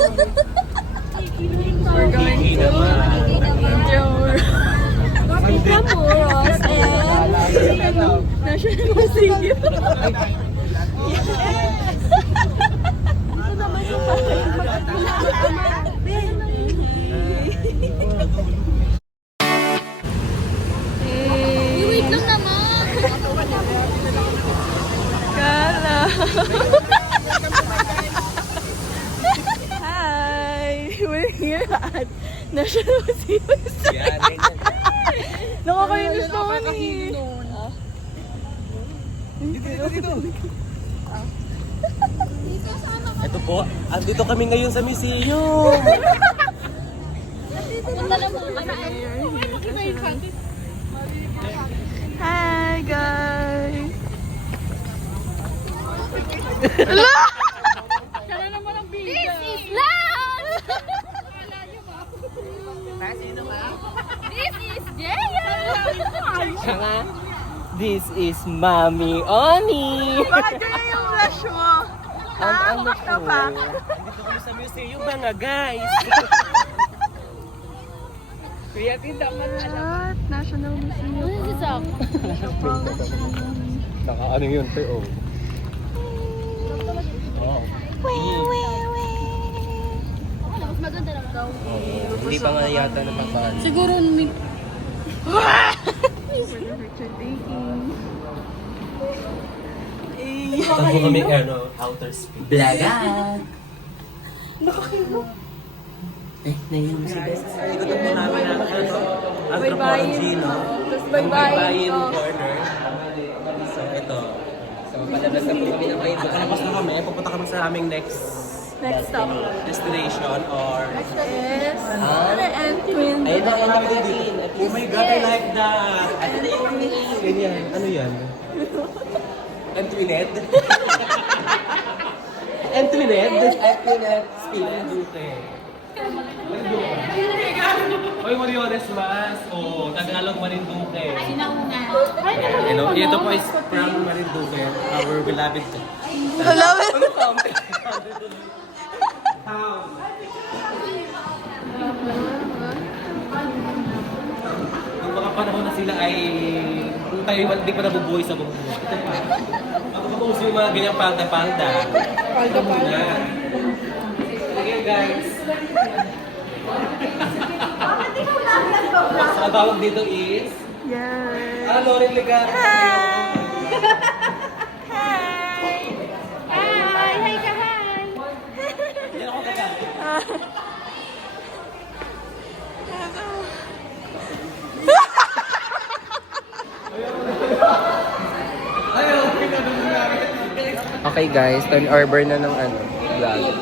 We're going to Intramuros and National Museum. Wait lang naman. Kala. Hi! We're here at National Museum. Nakakainis naman eh. Ito po, andito kami ngayon sa museum. Hi guys! This is love! This is Jaya! This is Mami Oni. Bakit ganyan yung blush mo? Ano Bakta po? pa? Andito kami sa museum ba nga guys? Kuya, tinda man What? National Museum. This is up. Naka ano yun, te, oh. Oh. Mas maganda lang daw. Hindi pa nga yata napapaan. Siguro Picture taking. Ito po kami, outer space. Blaga! Nakakilo. Nainom si Bes. Ikutan po namin ang anthropology, no? Tapos Ang bye-bye. corner. So, ito. So, palabas na po kami ng baybayin. Palabas na kami. Pupunta kami sa aming next Next stop. destination or... Next stop is and Twin. Ayun na, ayun na din. Oh my God, I like that. Ano na yung ganyan? Ano yan? Antwined? Antwined? Antwined. Speaking Duque. Hoy, Moriones Mas. O, Tagalog Marinduque. Hello, ito po is from Marinduque. Our beloved. Hello. Nung mga panahon na sila ay kung tayo hindi pa nabubuhay sa buong mundo. Ako pa kung yung mga ganyang palda-palda. Palda-palda. Sige guys. Sa tawag dito is... Yes. Loren Legaro. Hi ka, hi! Yan ako gagamit. Okay guys, turn-over na ng vlog.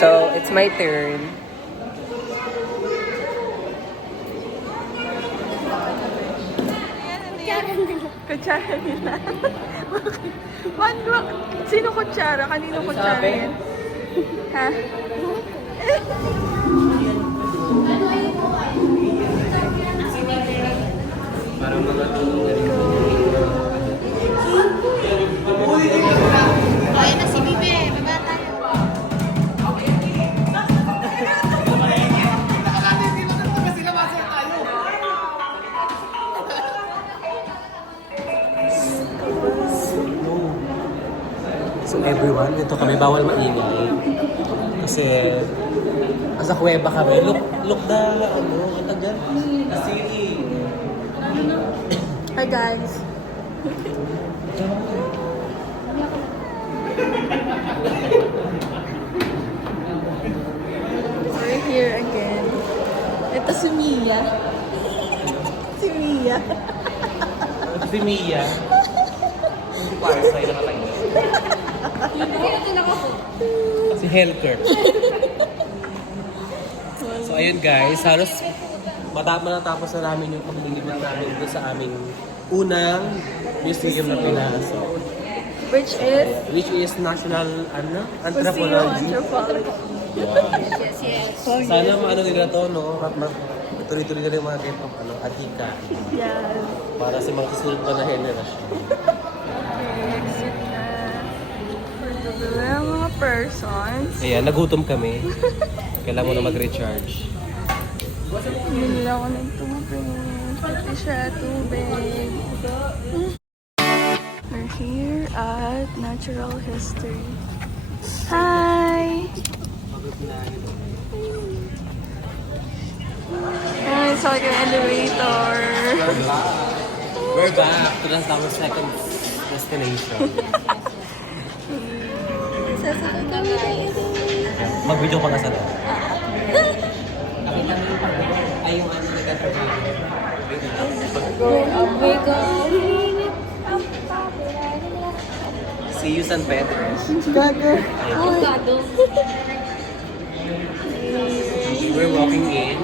So, it's my turn. Kutsara nila. Sino kutsara? Kanino Ano kutsara sabi? yan? Ha? Parang mga tulong. Ayun na si Bibe. Baba tayo. So everyone, dito kami bawal maingay. Kasi sa kuweba kami. Look the ang tagal. The city. Hi guys. We're here again. Ito si Mia. Si Mia. Si Mia. Si Parsay na katay. Si Helker. So ayun guys, halos matapos na namin yung paglilibot namin doon sa aming unang museum na pinasok. Which is National Museum Anthropology. Anthropology. Yes, yes. Sana maano nila to, no? Tuloy-tuloy na rin yung mga K-pop, atika. Yan. Para sa mga susunod pa na generasyon. Okay, exit na. For the mga persons. Ayan, nagutom kami. Kailangan mo na mag-recharge. Bumili ako ng tubig. Pati siya tubig. We're here at Natural History. Hi! Ay, sa yung elevator. We're back to our second destination. Sasagot na guys. Mag-video pa ka sa loob. Nakita mo yung pag- ay yung ano nagtatrabaho. See you, San Pedro. Gaga. We're walking in.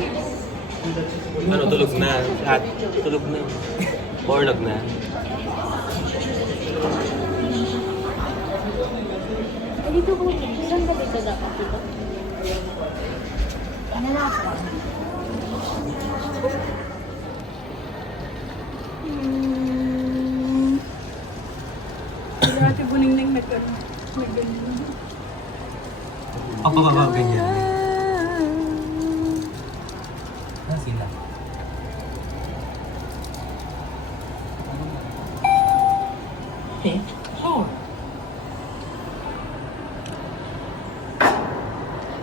Ano, tulog na. At tulog na. Borlog na. Dito ko, saan ba dito dapat dito? Ano na ako? Ate Buningning nag-ganyan. Ang bababa ganyan. Na sila. Fifth floor.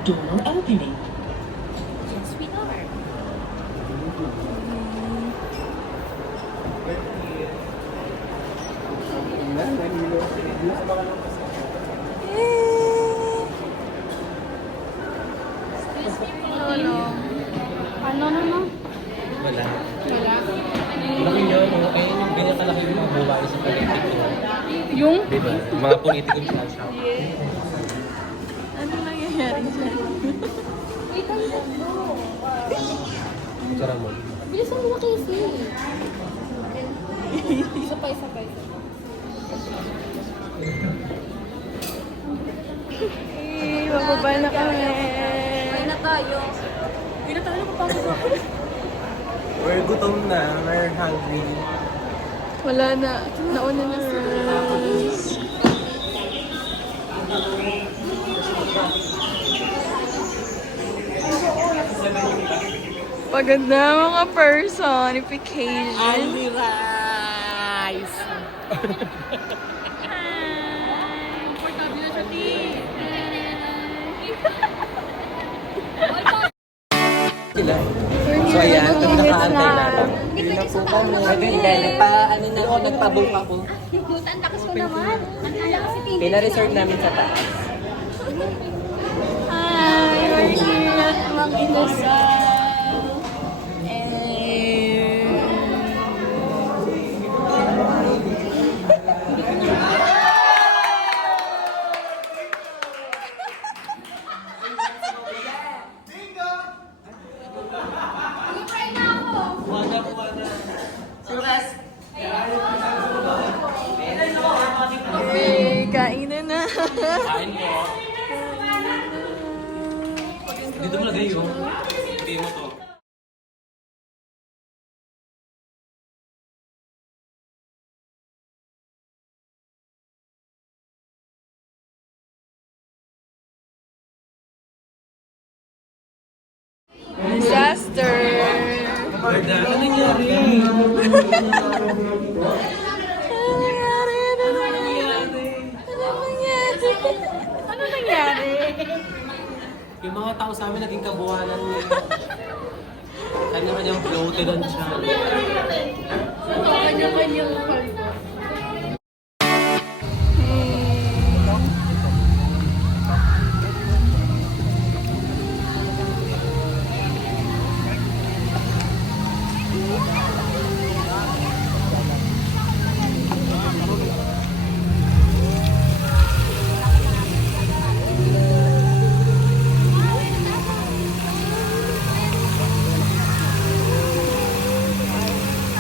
Door opening. Yes, we are. Ano na no? Wala. Wala. Laki nyo, ayun yung ganyan kalaki yung mga buhay sa politiko. Yung? Diba? Mga politiko yung shop. Ano nangyayari dyan? Wait, ang ganda. Tsara mo. Bilisan mo na kasi. Isa pa, isa pa, isa pa. Bababa na kami. Ay na tayo. Uy, na tayo, papasok ako. We're gutom na. We're hungry. Wala na. Nauna na Rose. Pagod na mga personification. rice! Sila. So ayan, ito pinakaantay natin. Hindi pwede sa tao. Ito hindi, ano na ako, nagpabook ako. Ang lakas ko naman. Ang lakas si Tina. Pina-reserve namin sa taas. Hi! We're here at Mang Inasal. Kain na na. Kain po. Dito mo lagay yun. Hindi mo to. Disaster. Ano nangyari? Ano nangyari? Ano nangyari? Yung mga tao sa amin naging kabuhanan niya. Kanya-kanyang bloated ang siya. Kanya-kanyang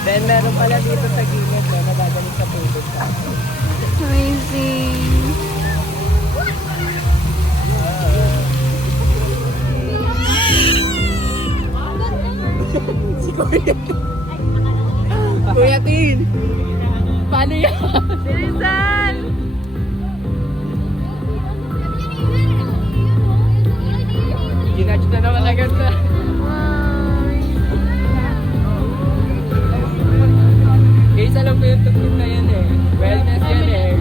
Then meron pala dito sa gilid na nagagaling sa tubig. Amazing. Kuya Tin! Paano yan? Bilisan! na naman agad na. Guys, alam ko yung tugtog na yan eh. Wellness yan eh.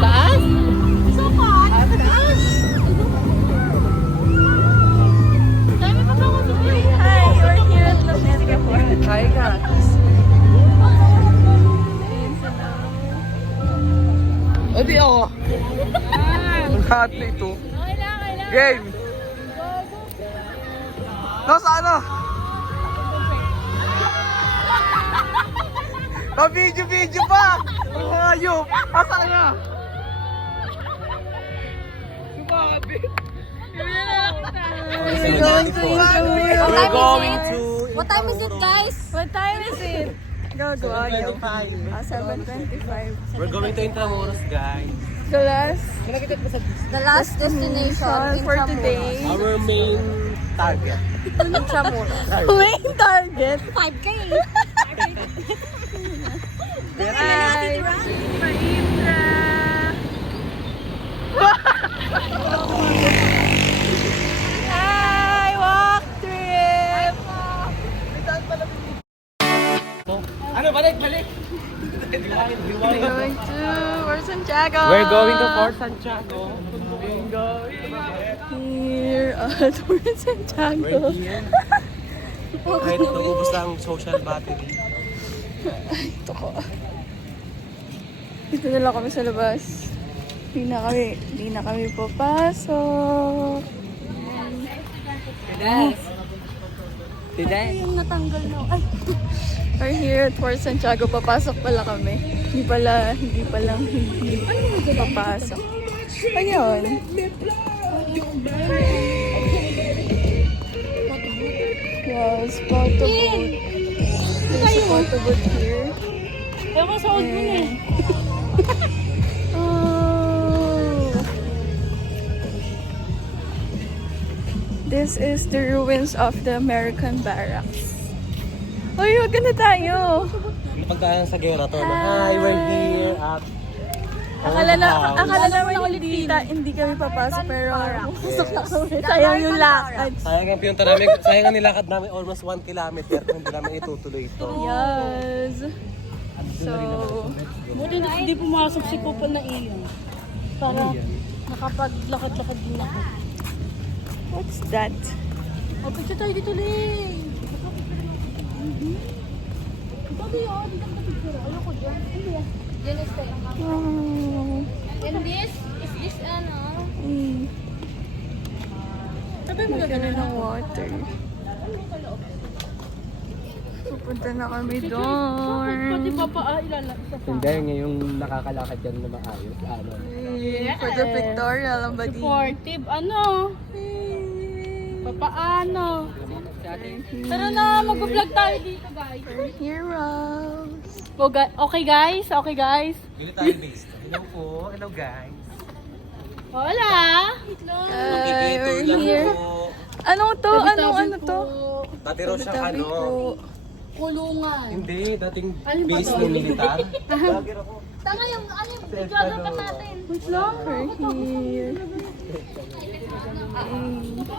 Taas? Hi, we're here at Los Singapore. Hi guys. O di ako. Ang lahat na ito. Game! Nasa ano? Na-video pa! Ang hayop! Nasa na? Sumakabit! We're going to We're going to... What time is it, guys? What time is it? Go, 7:25. We're going to Intramuros, guys. The last The last destination for today. Our main target. Main target. 5K. Hi, Maindra. Hi, walk trip. Ano, balik! We're going to Fort Santiago. We're going to Fort Santiago. Here at Fort Santiago. We're here. Kahit naubos lang ang social battery. Ito ko. Dito na lang kami sa labas. Hindi na kami papasok. Today. Yung natanggal na. Ay, We're here at Fort Santiago. Papasok pala kami. Hindi papasok. Ayun. Yes, photo booth. There's a photo booth here. ewan ko sa old mo na eh. Oh. This is the ruins of the American barracks. Uy, wag na tayo. Pagkaan sa gera to. Hi, we're here at... Akala namin hindi kami papasok pero pasok na kami. Sayang yung lakad. Sayang ang pinunta namin. Sayang ang nilakad namin almost 1 kilometer kung hindi namin itutuloy ito. Yes. So, Buti na hindi pumasok si Kupal na iyon. Para nakapaglakad-lakad din ako. what's that? O, picture tayo dito, Ling. Sabi yun, dito ka picture. Ayoko dyan. Hindi yan. Yan is tayo. Wow. And this, is this ano? Sabi mo gano'n ng water. Pupunta na kami doon. Pati papa, ilalakad. Hindi, ngayong nakakalakad yan na maayos. Ano? For the pictorial, ang badi. Supportive, ano? Papaano? Tara na, mag-vlog tayo dito, guys. We're heroes. Okay, guys? Okay, guys? Bili tayo base. Hello po. Hello guys. Hola! We're lang here. po. Anong to? Ano to? Dati raw siyang Tabi ano. po. Kulungan. Hindi, dating Ano ba base to? ng militar. Vlogger ako. Tanga yung, video pa natin. Wait lang. We're here.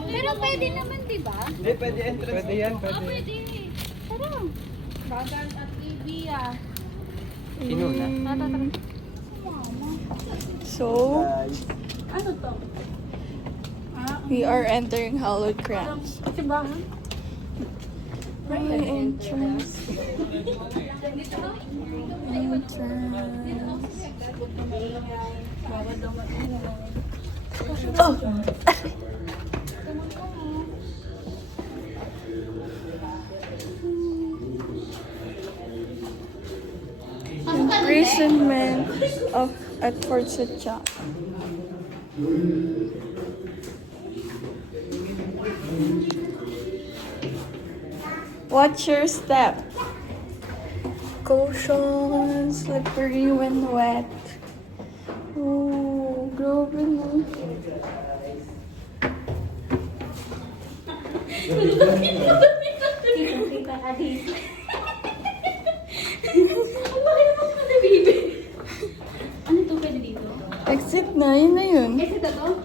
Pero pwede naman, di ba? Hindi, pwede entrance. Pwede yan, pwede. Pwede. Tara. Bagan at Ibi ah. Sino na? So, Ano to? we are entering Hallowed Crabs. Simbahan? Right entrance. Oh! Imprisonment at Fort Santiago. Watch your step. Caution, slippery when wet. Oh, grabe no. Exit na, yun na yun. Exit na to?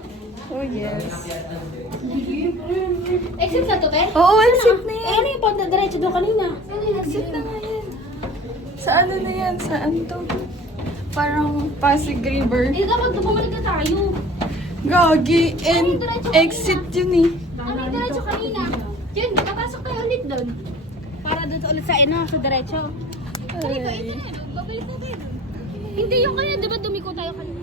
Oh, yes. Exit na to, te? Oo, exit na Eh, yan. ano yung punta diretso doon kanina? Exit na nga yan. Sa ano na yan? Saan to? Parang Pasig River. Eh, dapat bumalik na tayo. Gagi, and exit yun eh. Ano yung diretso kanina? Yun, papasok tayo ulit doon. Para doon ulit sa sa diretso. Balik ka, ito na yun. Babalik na tayo doon. Hindi yung kanina, di ba dumiko tayo kanina?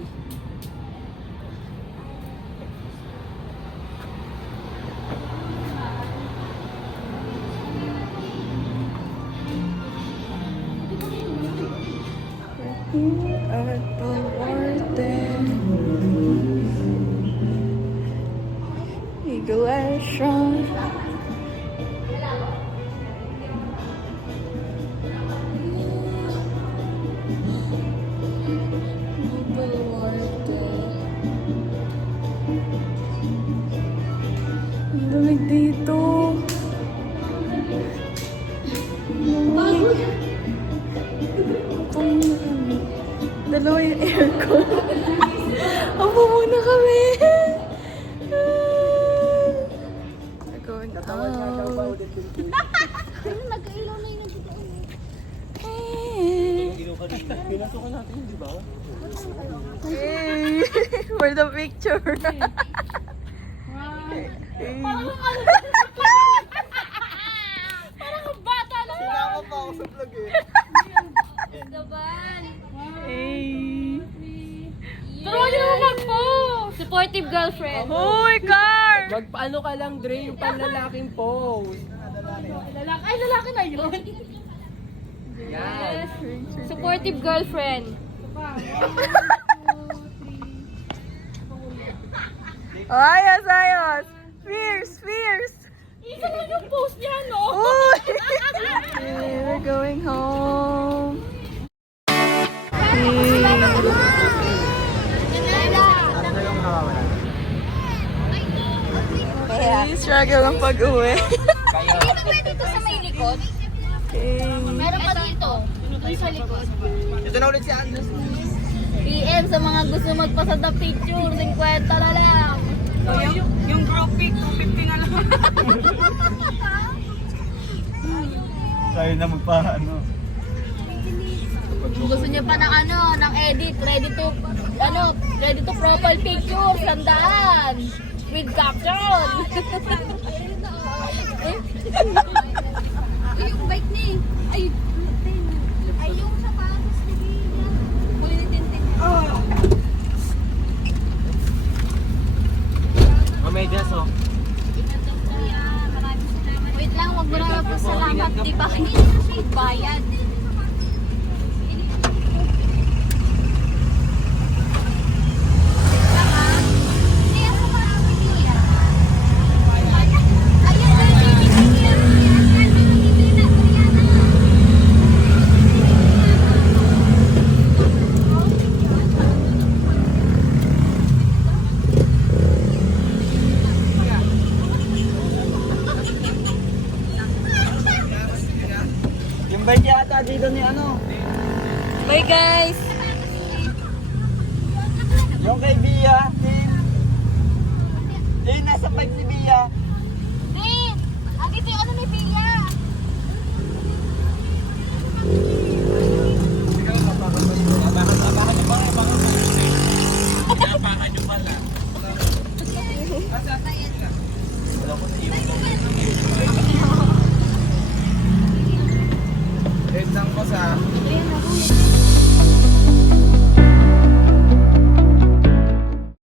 At Baluarte. Iglesia. Baluarte. Ang lamig dito. Ang lamig. Dalawa yung aircon. Opo muna kami. Going out. Pero nagkailaw na yun dito. Pinasukan natin yun, di ba? Hey, for the picture. Parang ang bata lang. Sinama pa ako sa vlog eh. Gaban. Hey. Pero yun naman mag-post. Supportive girlfriend. Hoy, car! Magpaano ka lang, Dre, yung panlalaking pose. Ay, lalaki na yun. Yan. Supportive girlfriend. Ayos, ayos. Fierce, fierce. Isa lang yung post niya, no? Uy! Okay, we're going home. Hey, struggle ang pag-uwi. Dito ba dito sa may likod? Okay. Meron pa dito. Dito sa likod. Ito na ulit si Andres. PM sa mga gusto magpasada picture, 50 na lang. Yung group pic, 250 na lang. Tayo na magpa-ano. Kung gusto niyo pa ng ng edit, ready to profile picture, sandaan. With caption. Ay, yung bike ni. Ay, yung sapatos ni Bia. Ulitin-tin. Medyas, oh. Wait lang, wag mo na po salamat, di ba? Hindi na siya bayad. Yung bike yata dito ni ano. Bye, guys. Yung kay Bia. Nasa bike si Bia. Din! Andito yung ni Bia. Head lang ko sa